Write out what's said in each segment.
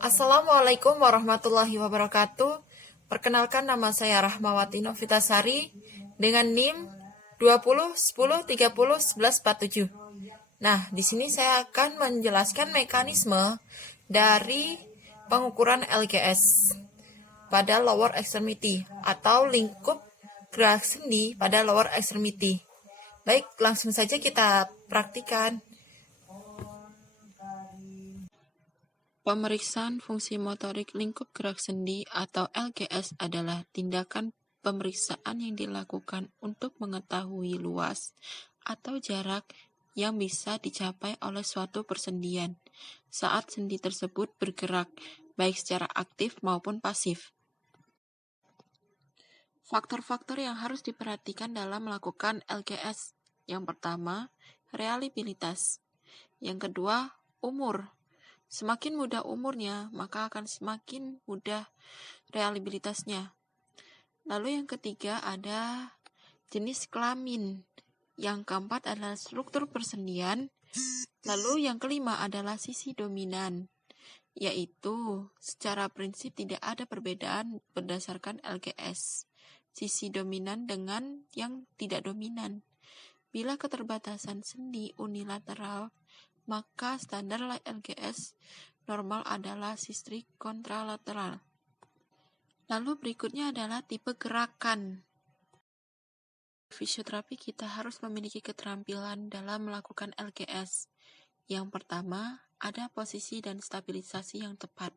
Assalamualaikum warahmatullahi wabarakatuh. Perkenalkan, nama saya Rahmawati Novitasari dengan NIM 20 10 30 11 47. Nah, di sini saya akan menjelaskan mekanisme dari pengukuran LGS pada lower extremity atau lingkup gerak sendi pada lower extremity. Baik, langsung saja kita praktikan. Pemeriksaan fungsi motorik lingkup gerak sendi atau LGS adalah tindakan pemeriksaan yang dilakukan untuk mengetahui luas atau jarak yang bisa dicapai oleh suatu persendian saat sendi tersebut bergerak, baik secara aktif maupun pasif. Faktor-faktor yang harus diperhatikan dalam melakukan LGS. Yang pertama, reliabilitas. Yang kedua, umur. Semakin muda umurnya, maka akan semakin mudah reliabilitasnya. Lalu yang ketiga ada jenis kelamin. Yang keempat adalah struktur persendian. Lalu yang kelima adalah sisi dominan, yaitu secara prinsip tidak ada perbedaan berdasarkan LGS. Sisi dominan dengan yang tidak dominan. Bila keterbatasan sendi unilateral, maka standar LGS normal adalah sistrik kontralateral. Lalu berikutnya adalah tipe gerakan. Fisioterapi kita harus memiliki keterampilan dalam melakukan LGS. Yang pertama, ada posisi dan stabilisasi yang tepat.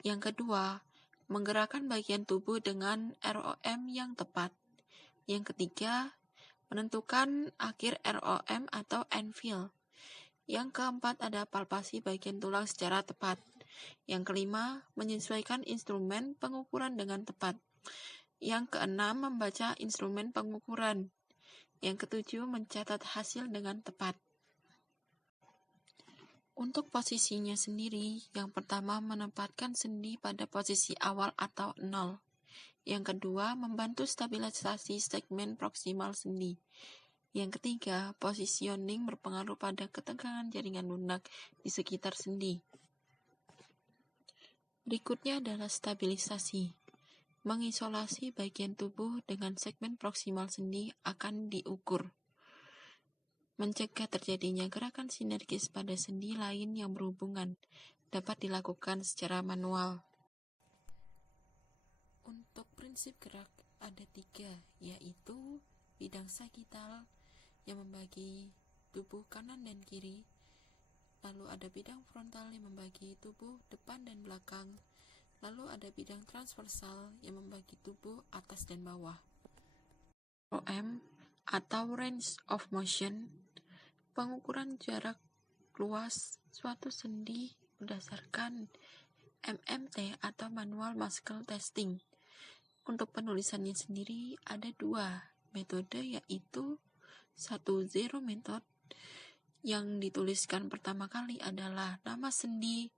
Yang kedua, menggerakkan bagian tubuh dengan ROM yang tepat. Yang ketiga, menentukan akhir ROM atau end-feel. Yang keempat ada palpasi bagian tulang secara tepat. Yang kelima, menyesuaikan instrumen pengukuran dengan tepat. Yang keenam, membaca instrumen pengukuran. Yang ketujuh, mencatat hasil dengan tepat. Untuk posisinya sendiri, yang pertama menempatkan sendi pada posisi awal atau 0. Yang kedua, membantu stabilisasi segmen proksimal sendi. Yang ketiga, positioning berpengaruh pada ketegangan jaringan lunak di sekitar sendi. Berikutnya adalah stabilisasi. Mengisolasi bagian tubuh dengan segmen proksimal sendi akan diukur. Mencegah terjadinya gerakan sinergis pada sendi lain yang berhubungan dapat dilakukan secara manual. Untuk prinsip gerak ada 3, yaitu bidang sagital yang membagi tubuh kanan dan kiri, lalu ada bidang frontal yang membagi tubuh depan dan belakang, lalu ada bidang transversal yang membagi tubuh atas dan bawah. ROM atau range of motion, pengukuran jarak luas suatu sendi berdasarkan MMT atau manual muscle testing. Untuk penulisannya sendiri ada 2 metode, yaitu 1 zero method. Yang dituliskan pertama kali adalah nama sendi,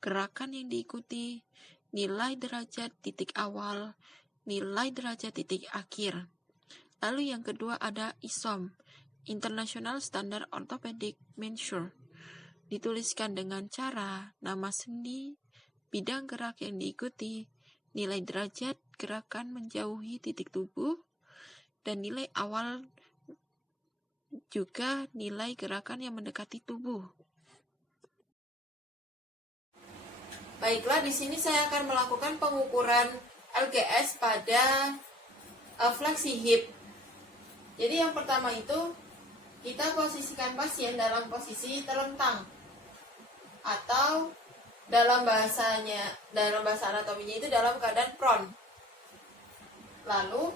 gerakan yang diikuti, nilai derajat titik awal, nilai derajat titik akhir. Lalu yang kedua ada ISOM, International Standard Orthopedic Measure. Dituliskan dengan cara nama sendi, bidang gerak yang diikuti, nilai derajat gerakan menjauhi titik tubuh, dan nilai awal juga nilai gerakan yang mendekati tubuh. Baiklah, di sini saya akan melakukan pengukuran LGS pada fleksi hip. Jadi yang pertama itu kita posisikan pasien dalam posisi terlentang atau dalam bahasa anatominya itu dalam keadaan prone. Lalu,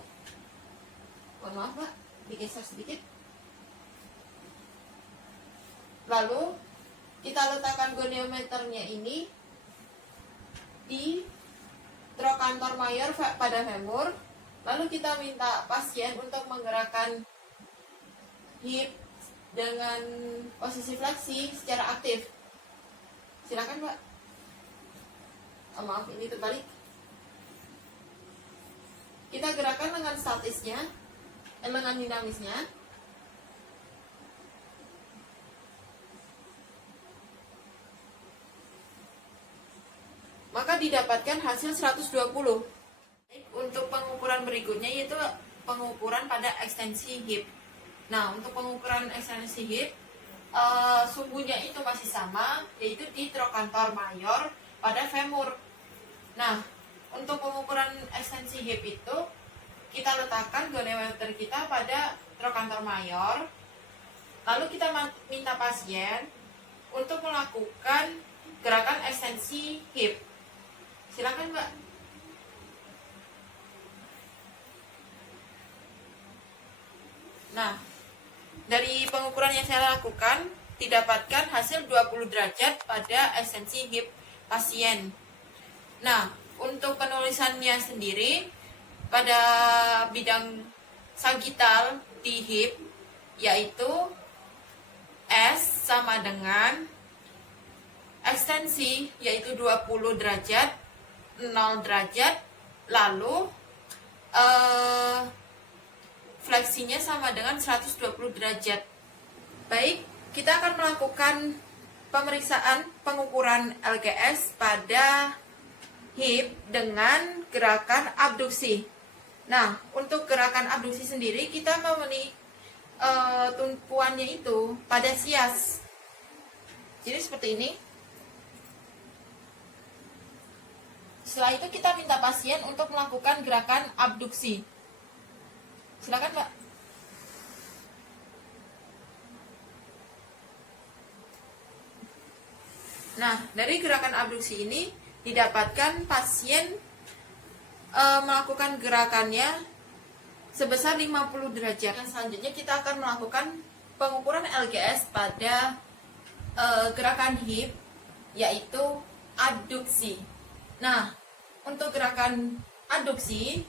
mohon maaf Pak, digeser sedikit. Lalu kita letakkan goniometernya ini di trochanter major pada femur. Lalu kita minta pasien untuk menggerakkan hip dengan posisi fleksi secara aktif. Silakan Pak. Maaf, ini terbalik. Kita gerakan lengan statisnya, lengan dinamisnya. maka didapatkan hasil 120. Untuk pengukuran berikutnya yaitu pengukuran pada ekstensi hip. Nah, untuk pengukuran ekstensi hip, sumbunya itu masih sama, yaitu di trochanter mayor pada femur. Nah, untuk pengukuran ekstensi hip itu, kita letakkan goniometer kita pada trochanter mayor, lalu kita minta pasien untuk melakukan gerakan ekstensi hip. Silakan, Mbak. Nah, dari pengukuran yang saya lakukan, didapatkan hasil 20 derajat pada ekstensi hip pasien. Nah, untuk penulisannya sendiri, pada bidang sagital di hip, yaitu S sama dengan ekstensi, yaitu 20 derajat, 0 derajat, lalu fleksinya sama dengan 120 derajat. Baik, kita akan melakukan pemeriksaan pengukuran LGS pada hip dengan gerakan abduksi. Nah, untuk gerakan abduksi sendiri kita memenuhi tumpuannya itu pada sias. Jadi seperti ini. Setelah itu kita minta pasien untuk melakukan gerakan abduksi. Silakan, Mbak. Nah, dari gerakan abduksi ini didapatkan pasien melakukan gerakannya sebesar 50 derajat. Yang selanjutnya kita akan melakukan pengukuran LGS pada gerakan hip, yaitu adduksi. Nah, untuk gerakan adduksi,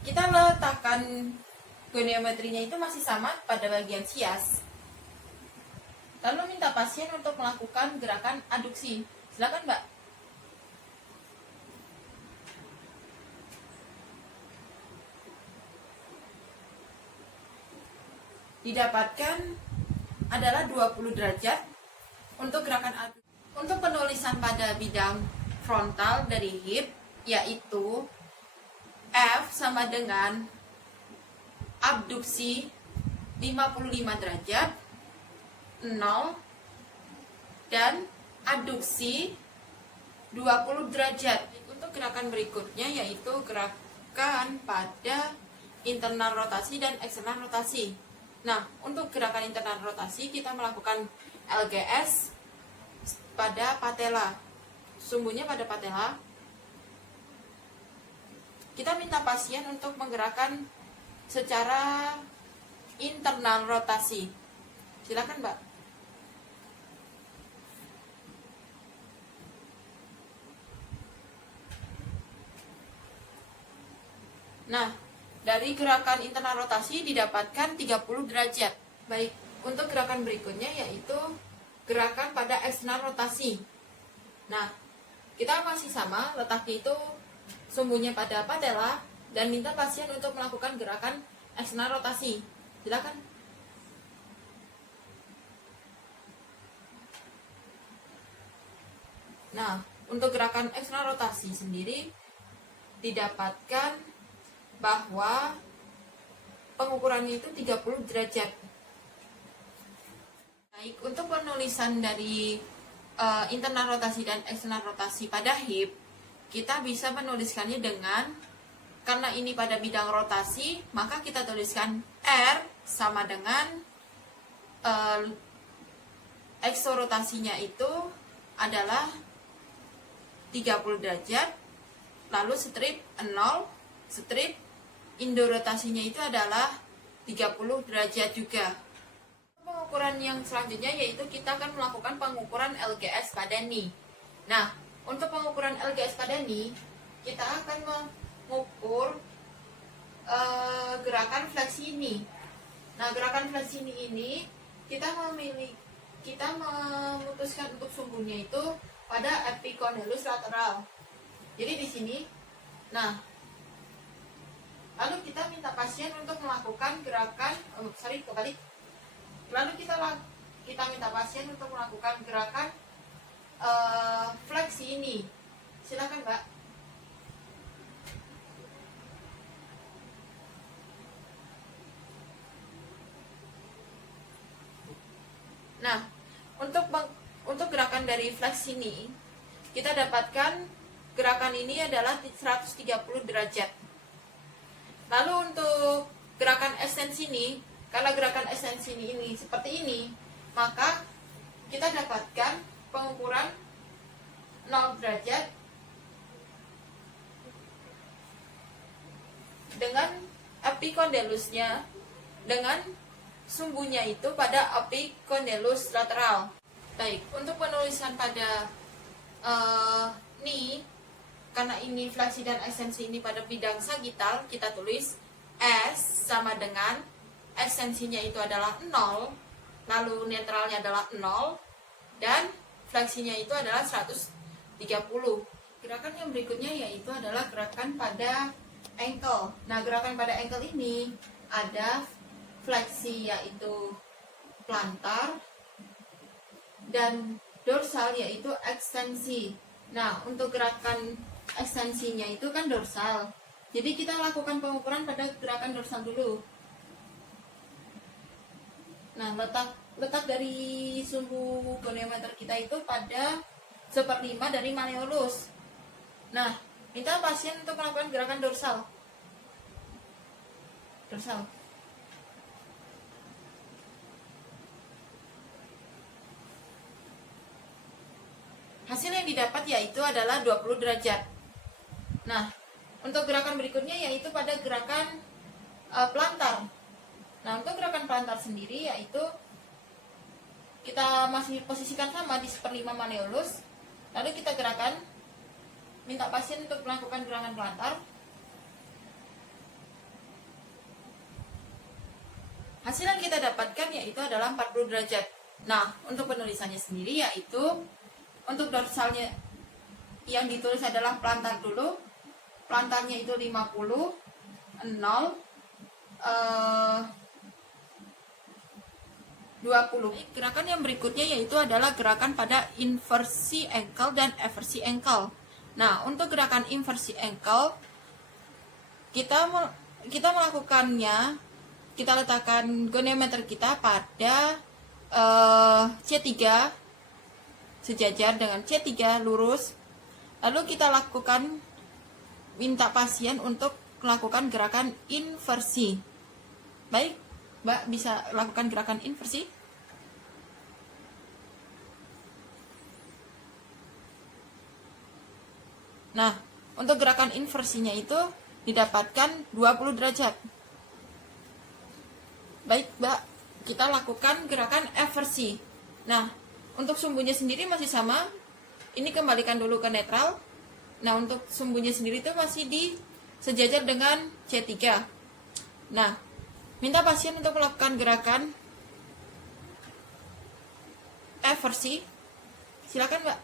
kita letakkan goniometrinya itu masih sama pada bagian sias. Lalu minta pasien untuk melakukan gerakan adduksi. Silakan, Mbak. Didapatkan adalah 20 derajat untuk gerakan adduksi. Untuk penulisan pada bidang frontal dari hip, yaitu F sama dengan abduksi 55 derajat, 0, dan adduksi 20 derajat. Untuk gerakan berikutnya yaitu gerakan pada internal rotasi dan eksternal rotasi. Nah, untuk gerakan internal rotasi kita melakukan LGS pada patella. Sumbunya pada patella. Kita minta pasien untuk menggerakkan secara internal rotasi. Silakan, Mbak. Nah, dari gerakan internal rotasi didapatkan 30 derajat. Baik, untuk gerakan berikutnya yaitu gerakan pada eksternal rotasi. Nah, kita masih sama, letaknya itu sumbunya pada patella, dan minta pasien untuk melakukan gerakan eksternal rotasi. Silakan. Nah, untuk gerakan eksternal rotasi sendiri didapatkan bahwa pengukurannya itu 30 derajat. Baik, untuk penulisan dari internal rotasi dan eksternal rotasi pada hip, kita bisa menuliskannya dengan, karena ini pada bidang rotasi, maka kita tuliskan R sama dengan eksorotasinya itu adalah 30 derajat, lalu strip 0, strip indorotasinya itu adalah 30 derajat juga. Pengukuran yang selanjutnya yaitu kita akan melakukan pengukuran LGS pada knee. Nah, untuk pengukuran LGS pada knee, kita akan mengukur gerakan fleksi knee. Nah, gerakan fleksi knee ini kita memutuskan untuk sumbunya itu pada epicondylus lateral. Jadi di sini, nah, lalu kita minta pasien untuk melakukan gerakan, lalu kita minta pasien untuk melakukan gerakan fleksi ini. Silakan, Mbak. Nah, untuk gerakan dari flex ini, kita dapatkan gerakan ini adalah 130 derajat. Lalu untuk gerakan ekstensi ini, karena gerakan ekstensi ini seperti ini, maka kita dapatkan pengukuran 0 derajat dengan epikondylusnya, dengan sumbunya itu pada epikondylus lateral. Baik, untuk penulisan pada ini, karena ini fleksi dan ekstensi ini pada bidang sagital, kita tulis S sama dengan ekstensinya itu adalah 0, lalu netralnya adalah 0, dan fleksinya itu adalah 130. Gerakan yang berikutnya yaitu adalah gerakan pada ankle. Nah, gerakan pada ankle ini ada fleksi yaitu plantar dan dorsal yaitu ekstensi. Nah, untuk gerakan ekstensinya itu kan dorsal. Jadi kita lakukan pengukuran pada gerakan dorsal dulu. Nah, letak dari sumbu goniometer kita itu pada 1/5 dari malleolus. Nah, minta pasien untuk melakukan gerakan dorsal. Hasil yang didapat yaitu adalah 20 derajat. Nah, untuk gerakan berikutnya yaitu pada gerakan plantar. Nah, untuk gerakan plantar sendiri yaitu kita masih posisikan sama di 1/5 malleolus. Lalu kita gerakan, minta pasien untuk melakukan gerakan plantar. Hasil yang kita dapatkan yaitu adalah 40 derajat. Nah, untuk penulisannya sendiri yaitu untuk dorsalnya yang ditulis adalah plantar dulu. Plantarnya itu 50, 0, 20. Gerakan yang berikutnya yaitu adalah gerakan pada inversi ankle dan eversi ankle. Nah, untuk gerakan inversi ankle, kita melakukannya, kita letakkan goniometer kita pada C3 sejajar dengan C3 lurus. Lalu kita lakukan, minta pasien untuk melakukan gerakan inversi. Baik, Mbak bisa lakukan gerakan inversi. Nah, untuk gerakan inversinya itu didapatkan 20 derajat. Baik, Mbak, kita lakukan gerakan eversi. Nah, untuk sumbunya sendiri masih sama. Ini kembalikan dulu ke netral. Nah, untuk sumbunya sendiri itu masih di sejajar dengan C3. Nah, minta pasien untuk melakukan gerakan eversi. Silakan, Mbak.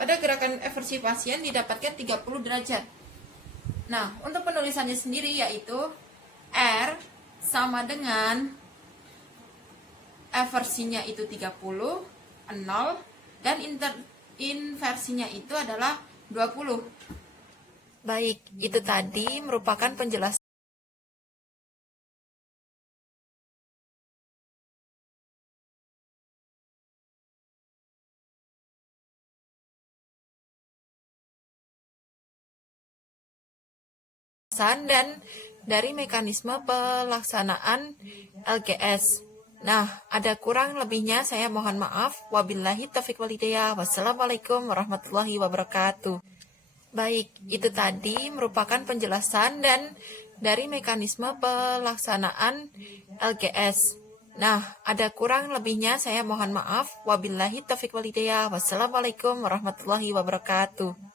Pada gerakan eversi pasien didapatkan 30 derajat. Nah, untuk penulisannya sendiri yaitu R sama dengan eversinya itu 30, 0, dan inversinya itu adalah 20. Baik, itu tadi merupakan penjelasan dan dari mekanisme pelaksanaan LGS. Nah, ada kurang lebihnya saya mohon maaf. Wabillahi taufiq walhidayah. Wassalamualaikum warahmatullahi wabarakatuh. Baik, itu tadi merupakan penjelasan dan dari mekanisme pelaksanaan LGS. Nah, ada kurang lebihnya saya mohon maaf. Wabillahi taufiq walhidayah. Wassalamualaikum warahmatullahi wabarakatuh.